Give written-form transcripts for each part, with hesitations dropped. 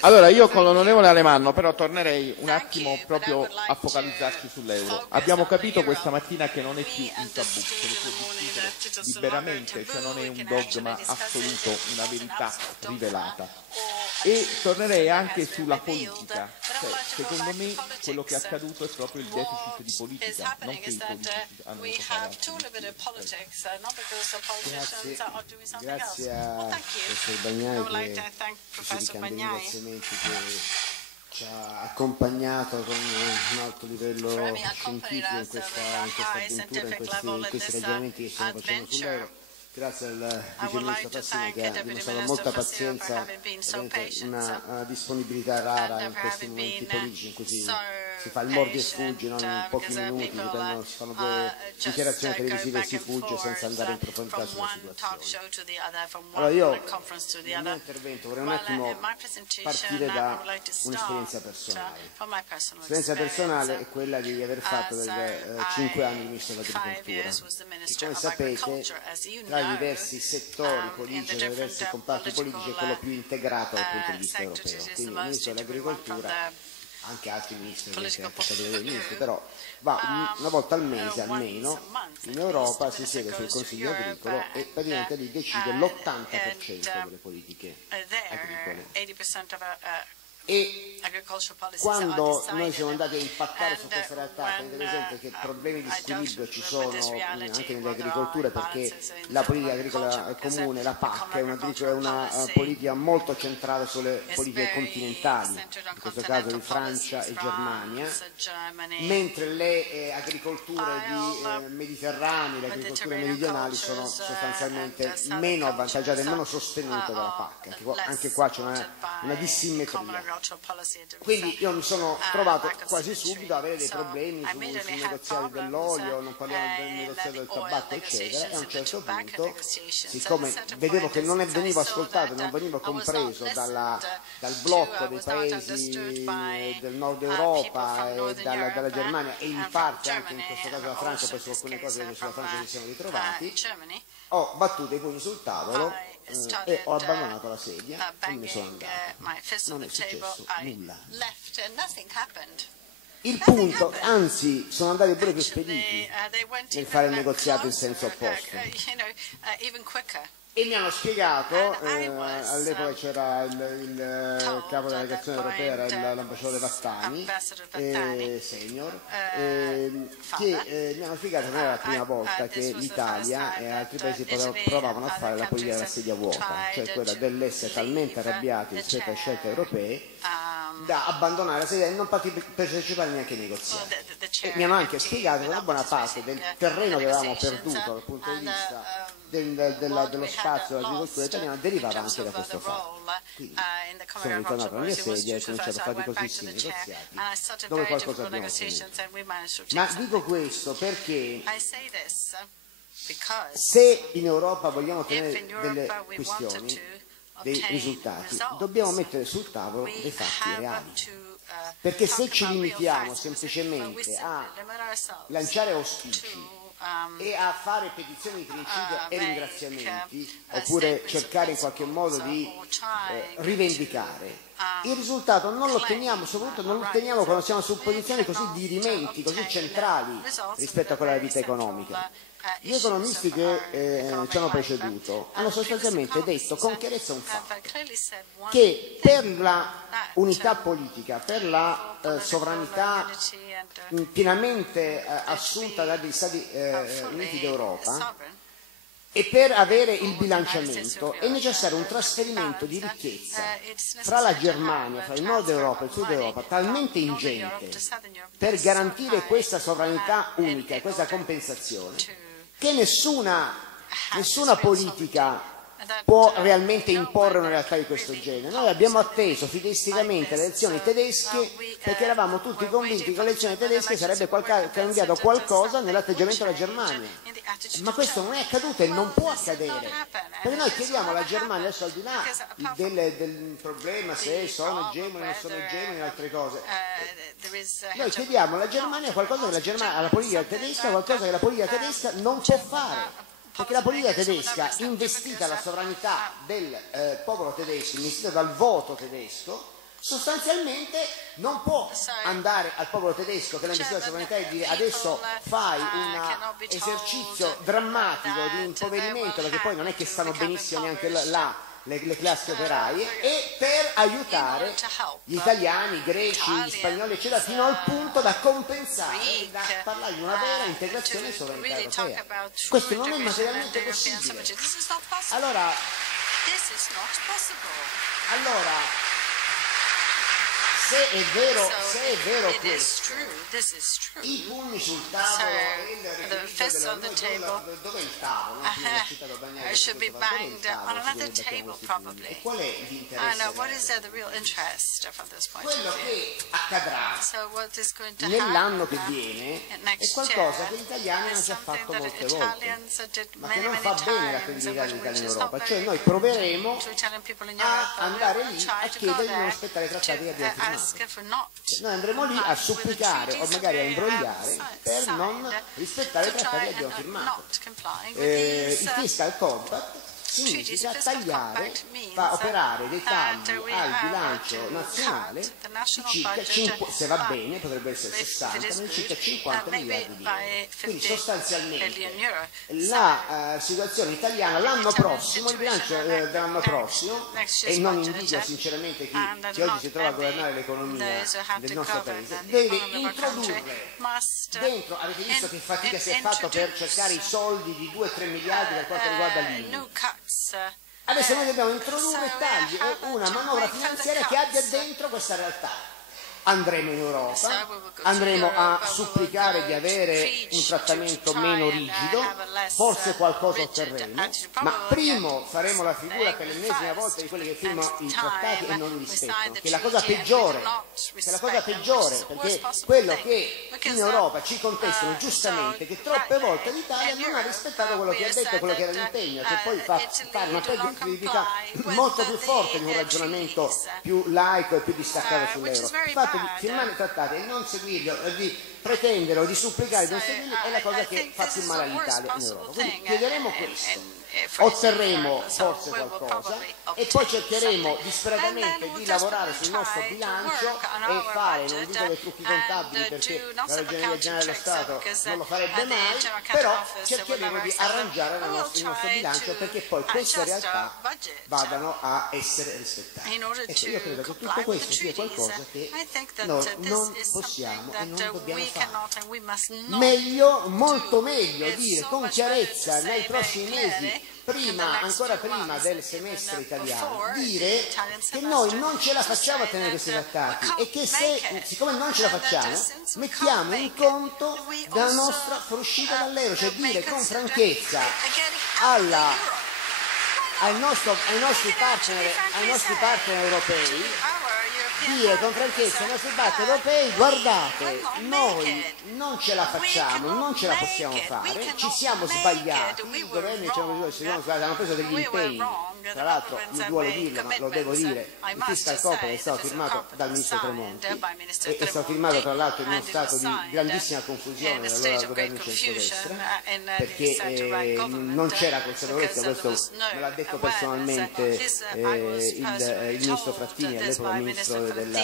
Allora, io con l'onorevole Alemanno però tornerei un attimo proprio a focalizzarci sull'euro. Abbiamo capito questa mattina che non è più un tabù, che ne può discutere liberamente, cioè non è un dogma assoluto, una verità rivelata. E tornerei anche sulla politica. Cioè, secondo me quello che è accaduto è proprio il deficit di politica, non che i politici hanno Grazie a professor Bagnai che ci ricambia ringraziamenti, che ci ha accompagnato con un alto livello scientifico in questa avventura, in questi ragionamenti che stiamo facendo sull'euro. Grazie al Vice Ministro Fassina che ha dimostrato molta pazienza, una disponibilità rara in questi momenti politici in cui si fa il mordi e fuggi, non in pochi minuti, si fanno due dichiarazioni televisive e si fugge senza andare in profondità sulla situazione. Allora io nel mio intervento vorrei un attimo partire da un'esperienza personale. L'esperienza personale è quella di aver fatto per 5 anni il Ministro dell'Agricoltura, che come sapete tra i diversi settori politici, tra i diversi comparti politici è quello più integrato dal punto di vista europeo. Quindi il Ministro dell'Agricoltura, anche altri ministri, però va una volta al mese almeno in Europa, si siede sul Consiglio agricolo e praticamente lì decide l'80% delle politiche agricole. E quando noi siamo andati a impattare su questa realtà, tenete presente che problemi di squilibrio ci sono anche nelle agricolture, perché la politica agricola comune, la PAC, è una politica molto centrale sulle politiche continentali, in questo caso di Francia e Germania, mentre le agricolture mediterranee, le agricolture meridionali sono sostanzialmente meno avvantaggiate e meno sostenute dalla PAC. Anche qua c'è una dissimmetria. Quindi io mi sono trovato quasi subito a avere dei problemi sui negoziati dell'olio, non parliamo del negoziato del tabacco eccetera, e a un certo punto, siccome vedevo che non venivo ascoltato, non venivo compreso dal blocco dei paesi del nord Europa e dalla Germania e in parte anche in questo caso la Francia, poi su alcune cose che sulla Francia ci siamo ritrovati, ho battuto i pugni sul tavolo e ho abbandonato la sedia e me ne sono andato. Non è successo nulla. Il punto, anzi, sono andati pure più spediti nel fare il negoziato in senso opposto. E mi hanno spiegato, all'epoca c'era il capo della delegazione europea, era l'ambasciatore Vastani, senior, che mi hanno spiegato che non era la prima volta che l'Italia e altri paesi provavano a fare la politica della sedia vuota, cioè quella dell'essere talmente arrabbiati rispetto a scelte europee da abbandonare la sedia e non partecipare neanche ai negoziati. E mi hanno anche spiegato che una buona parte del terreno che avevamo perduto dal punto di vista dello spazio dell'agricoltura italiana derivava anche da questo fatto. Quindi sono ritornato alla mia sedia e ho cominciato a fare così negoziati dove qualcosa abbiamo ottenuto. Ma dico questo perché se in Europa vogliamo ottenere delle questioni, dei risultati, dobbiamo mettere sul tavolo dei fatti reali, perché se ci limitiamo semplicemente a lanciare auspici e a fare petizioni di principio e ringraziamenti, oppure cercare in qualche modo di rivendicare, il risultato non lo otteniamo, soprattutto non lo otteniamo quando siamo su posizioni così dirimenti, così centrali rispetto a quella della vita economica. Gli economisti che ci hanno preceduto hanno sostanzialmente detto con chiarezza un fatto, che per la unità politica, per la sovranità pienamente assunta dagli Stati Uniti d'Europa e per avere il bilanciamento è necessario un trasferimento di ricchezza fra la Germania, fra il nord Europa e il sud Europa talmente ingente per garantire questa sovranità unica e questa compensazione che nessuna politica può realmente imporre una realtà di questo genere. Noi abbiamo atteso fideisticamente le elezioni tedesche perché eravamo tutti convinti che con le elezioni tedesche sarebbe cambiato qualcosa nell'atteggiamento della Germania. Ma questo non è accaduto e non può accadere. Perché noi chiediamo alla Germania, adesso al di là del problema se sono egemoni o non sono egemoni e altre cose, noi chiediamo alla Germania qualcosa che alla politica tedesca, qualcosa che la politica tedesca non può fare. perché la politica tedesca, investita la sovranità del popolo tedesco, investita dal voto tedesco, sostanzialmente non può andare al popolo tedesco che l'ha investito la sovranità e dire adesso fai un esercizio drammatico di impoverimento, perché poi non è che stanno benissimo neanche là le classi operaie, e per aiutare gli italiani, i greci, gli spagnoli eccetera, fino al punto da compensare, da parlare di una vera integrazione in sovranità europea. Questo non è materialmente possibile. Allora se è vero questo, i pugni sul tavolo e il requisito dove è il tavolo? Should be banged on another table, probably. E qual è l'interesse? I know. What is the real interest from this point of Quello view? che accadrà Nell'anno che viene è qualcosa che gli italiani hanno già fatto molte volte, ma che non fa bene alla credibilità dell'Italia in Europa. Cioè noi proveremo a andare lì a chiedere di non rispettare i trattati che abbiamo firmato. Noi andremo lì a supplicare o magari a imbrogliare per non rispettare i trattati che abbiamo firmato. Il fiscal compact significa tagliare, fa operare dei tagli al bilancio nazionale di circa, se va bene potrebbe essere 60, ma di circa 50 miliardi di euro. Quindi sostanzialmente la situazione italiana l'anno prossimo, il bilancio dell'anno prossimo, e non invidio sinceramente chi oggi si trova a governare l'economia del nostro paese, deve introdurre dentro, avete visto che fatica si è fatto per cercare i soldi di 2-3 miliardi per quanto riguarda l'IMU. Adesso noi dobbiamo introdurre tagli e una manovra finanziaria che abbia dentro questa realtà. Andremo in Europa, andremo a supplicare di avere un trattamento meno rigido, forse qualcosa otterremo, ma primo faremo la figura per l'ennesima volta di quelli che firmano i trattati e non li rispettano, che è la cosa peggiore, perché quello che in Europa ci contestano giustamente, che troppe volte l'Italia non ha rispettato quello che ha detto, quello che era l'impegno, che poi fa fare una critica molto più forte di un ragionamento più laico e più distaccato sull'euro. Di firmare i trattati e non seguirli, di pretendere o di supplicare di non seguirli è la cosa che fa più male all'Italia in Europa. Quindi chiederemo questo, otterremo forse qualcosa e poi cercheremo disperatamente di lavorare sul nostro bilancio e fare, non dico dei trucchi contabili perché la Ragioneria Generale dello Stato non lo farebbe mai, però cercheremo di arrangiare il nostro bilancio perché poi queste realtà vadano a essere rispettate. Ecco, io credo che tutto questo sia qualcosa che noi non possiamo e non dobbiamo fare. Meglio, molto meglio dire con chiarezza nei prossimi mesi, ancora prima del semestre italiano, dire che noi non ce la facciamo a tenere questi trattati e che siccome non ce la facciamo, mettiamo in conto della nostra fuoriuscita dall'euro, cioè dire con franchezza ai nostri partner europei, dire con franchezza ai nostri partner europei: guardate, noi non ce la facciamo, non ce la possiamo fare, ci siamo sbagliati, i governi hanno preso degli impegni, tra l'altro mi duole dirlo ma lo devo dire, il fiscal compact è stato firmato dal ministro Tremonti e è stato firmato tra l'altro in uno stato di grandissima confusione dall'allora governo di centrodestra, perché non c'era consapevolezza, questo me l'ha detto personalmente il ministro Frattini, all'epoca ministro degli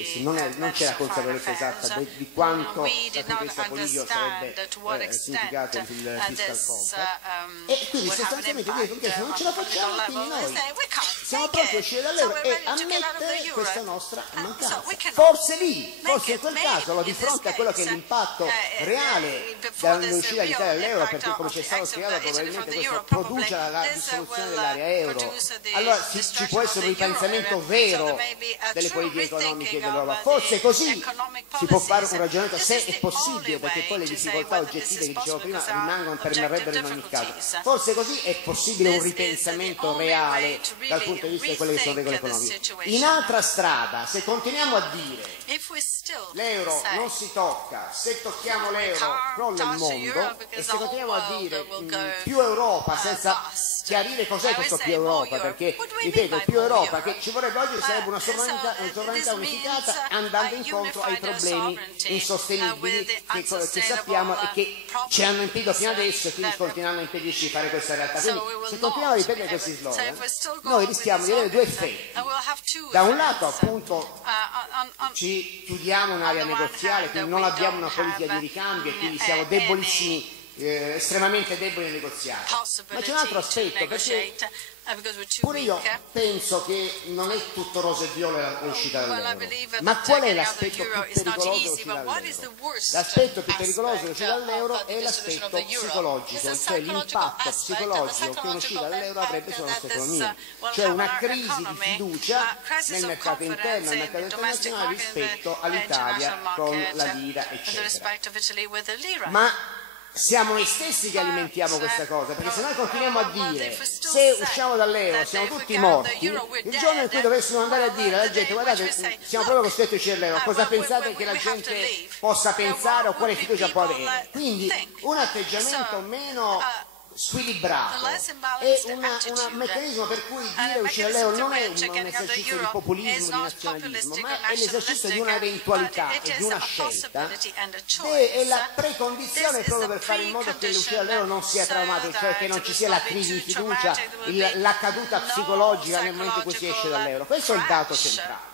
esteri, non c'era consapevolezza esatta di quanto dal punto di vista politico sarebbe significato il fiscal compact, e quindi sostanzialmente dire che non ce la facciamo, quindi noi siamo pronti a uscire dall'euro e ammettere questa nostra mancanza. Forse in quel caso, di fronte a quello che è l'impatto reale dell'uscita dell'Italia dall'euro, perché come ci è stato spiegato probabilmente questo produce la dissoluzione dell'area euro, allora ci può essere un ripensamento vero delle politiche economiche dell'Europa. Forse così si può fare un ragionamento, se è possibile, perché poi le difficoltà oggettive che dicevo prima permarrebbero in ogni caso. Forse così è possibile un ripensamento reale dal punto di vista di quelle che sono regole economiche. In altra strada, se continuiamo a dire l'euro non si tocca, se tocchiamo l'euro crolla il mondo, e se continuiamo a dire più Europa senza chiarire cos'è questo più Europa, perché ripeto, il più Europa che ci vorrebbe oggi sarebbe una sovranità unificata, andando incontro ai problemi insostenibili che sappiamo e che ci hanno impedito fino adesso e quindi continuano a impedirci di fare questa realtà. Quindi se continuiamo a ripetere questi slogan, noi rischiamo di avere due effetti. Da un lato appunto ci chiudiamo un'area negoziale, quindi non abbiamo una politica di ricambio e quindi siamo debolissimi, estremamente deboli nei negoziati. Ma c'è un altro aspetto, perché pure io penso che non è tutto rose e viole l'uscita dall'euro, ma qual è l'aspetto più pericoloso dell'uscita dall'euro? L'aspetto più pericoloso dell'uscita dall'euro è l'aspetto psicologico, cioè l'impatto psicologico che un'uscita dall'euro avrebbe sulla nostra economia, cioè una crisi di fiducia nel mercato interno, nel mercato internazionale rispetto all'Italia con la lira, eccetera. Ma siamo noi stessi che alimentiamo questa cosa, perché se noi continuiamo a dire se usciamo dall'euro siamo tutti morti, il giorno in cui dovessimo andare a dire alla gente guardate siamo proprio costretti a uscire dall'euro, cosa pensate che la gente possa pensare o quale fiducia può avere? Quindi un atteggiamento meno squilibrato è un meccanismo per cui dire uscire dall'euro non è un esercizio di populismo, di nazionalismo, ma è l'esercizio di una eventualità e di una scelta, è la precondizione proprio per fare in modo che l'uscita dall'euro non sia traumatico, cioè che non ci sia la crisi di fiducia, la caduta psicologica nel momento in cui si esce dall'euro. Questo è il dato centrale.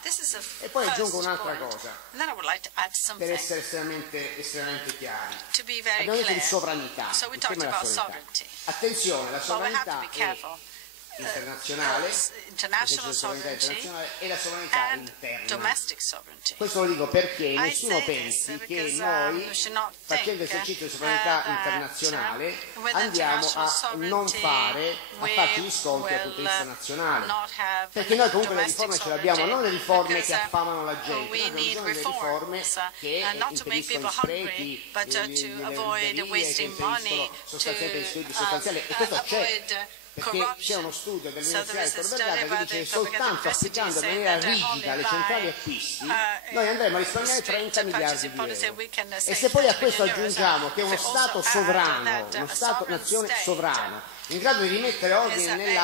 E poi aggiungo un'altra cosa, per essere estremamente chiari. Abbiamo detto di sovranità, il tema della sovranità. Attenzione, la sovranità è internazionale, e la sovranità interna. Questo lo dico perché nessuno pensi che noi, facendo esercizio di sovranità internazionale, andiamo a non fare, a farci gli sconti dal punto di vista nazionale. Perché noi comunque le riforme ce le abbiamo, non le riforme che affamano la gente, noi abbiamo bisogno delle riforme che impediscono sprechi, le ruberie, che impediscono sostanzialmente gli studi sostanziali, e questo c'è. Perché c'è uno studio dell'Università di Tor Vergata che dice che soltanto applicando in maniera rigida le centrali acquisti noi andremo a risparmiare 30 miliardi di euro. E se poi a questo aggiungiamo che uno Stato sovrano, uno Stato-nazione sovrano, in grado di rimettere ordine nel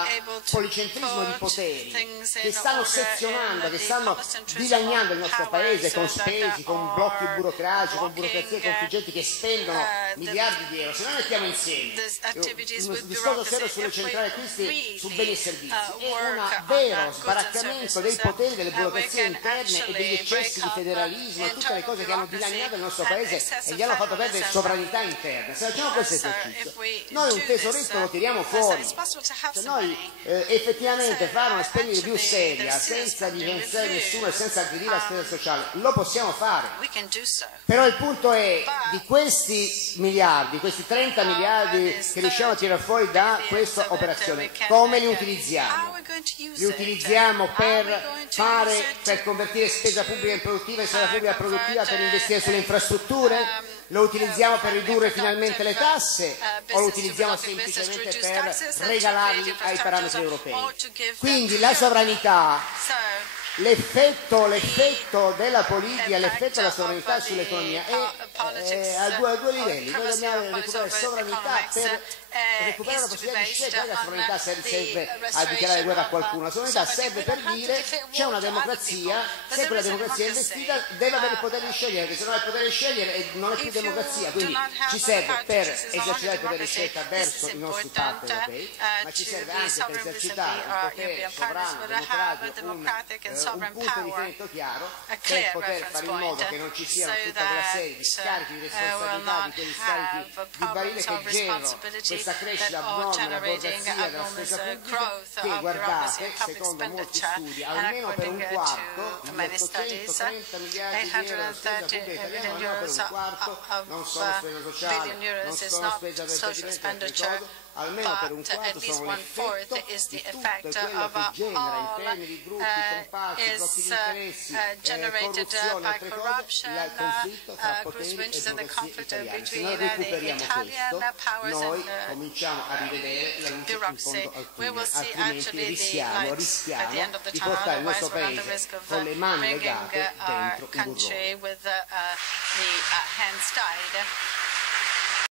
policentrismo di poteri che stanno sezionando, che stanno dilaniando il nostro paese con spesi, con blocchi burocratici, con burocrazie contingenti che spendono miliardi di euro. Se noi mettiamo insieme un discorso serio sulle centrali acquisti, su beni e servizi, è un vero sbaraccamento dei poteri, delle burocrazie interne e degli eccessi di federalismo e tutte le cose che hanno dilaniato il nostro paese e gli hanno fatto perdere sovranità interna. Se facciamo questo esercizio, noi un tesoretto lo tiriamo fuori. Se noi effettivamente fare una spesa più seria, senza licenziare nessuno e senza aggredire la spesa sociale, lo possiamo fare. Però il punto è, di questi miliardi, questi 30 miliardi che riusciamo a tirare fuori da questa operazione, come li utilizziamo? Li utilizziamo per convertire spesa pubblica in produttiva e spesa pubblica produttiva per investire sulle infrastrutture? Lo utilizziamo per ridurre finalmente le tasse o lo utilizziamo semplicemente per regalarli ai parametri europei? Quindi la sovranità, l'effetto della politica, l'effetto della sovranità sull'economia è a due livelli. Noi dobbiamo recuperare sovranità per recuperare la possibilità di scegliere. La sovranità serve a dichiarare guerra a qualcuno, la sovranità serve per dire c'è una democrazia, se quella democrazia è investita deve avere il potere di scegliere, perché se non ha il potere di scegliere non è più democrazia, quindi ci serve per esercitare il potere di scelta verso i nostri partner europei, ma ci serve anche per esercitare il potere sovrano, democratico, un punto di riferimento chiaro per poter fare in modo che non ci siano tutta quella serie di scarichi di responsabilità, di quegli scarichi di barile che generano questa crescita abnorme della burocrazia, della spesa pubblica, che guardate, secondo molti studi, almeno per un quarto, gli 830 miliardi di euro della spesa pubblica italiana, almeno per un quarto non sono spesa sociale, non sono spesa per almeno per un quarto sono l'effetto di tutto quello che genera in termini di gruppi, comparti, blocchi di interessi, corruzione, altre cose, il conflitto tra poteri e burocrazia italiana. Se noi recuperiamo questo, noi cominciamo a rivedere la luce in fondo al tunnel, altrimenti rischiamo di portare il nostro paese con le mani legate dentro un burrone.